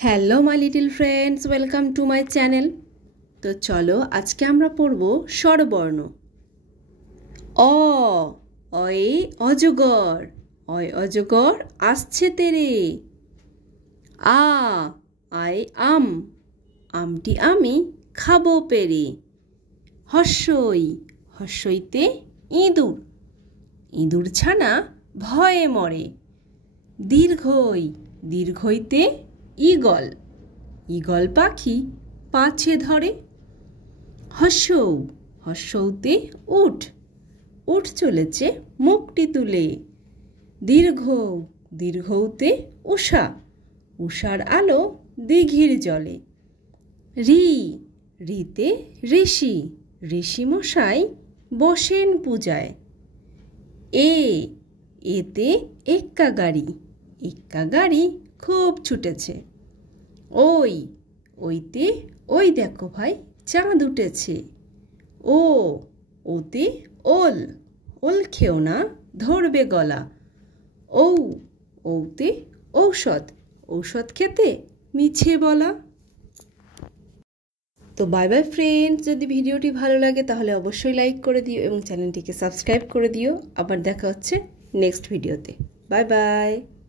Hello my little friends, welcome to my channel. তো চলো আজকে আমরা পড়ব স্বরবর্ণ। অ, অয়ে অজগর, অয় অজগর আসছে তেরে। আ, আয় আম, আমটি আমি খাবো পেরে। হর্ষই, হর্ষইতে ইঁদুর, ইঁদুর ছানা ভয়ে মরে। দীর্ঘই, দীর্ঘইতে ঈগল, ঈগল পাখি পাছে ধরে। হর্ষৌ, হর্ষৌতে উট, উট চলেছে মুখটি তুলে। দীর্ঘ, দীর্ঘৌতে উষা, উষার আলো দিঘির জলে। ঋ, ঋতে ঋষি, ঋষি মশাই বসেন পূজায়। এ, এতে এক্কা গাড়ি, এক্কা গাড়ি খুব ছুটেছে। ওই, ওইতে ওই দেখো ভাই চাঁদ উঠেছে। ও, ওতে ওল, ওল খেও না ধরবে গলা। ঔ, ওতে ঔষধ, ঔষধ খেতে মিছে বলা। তো বাই বাই ফ্রেন্ডস, যদি ভিডিওটি ভালো লাগে তাহলে অবশ্যই লাইক করে দিও এবং চ্যানেলটিকে সাবস্ক্রাইব করে দিও। আবার দেখা হচ্ছে নেক্সট ভিডিওতে। Bye bye.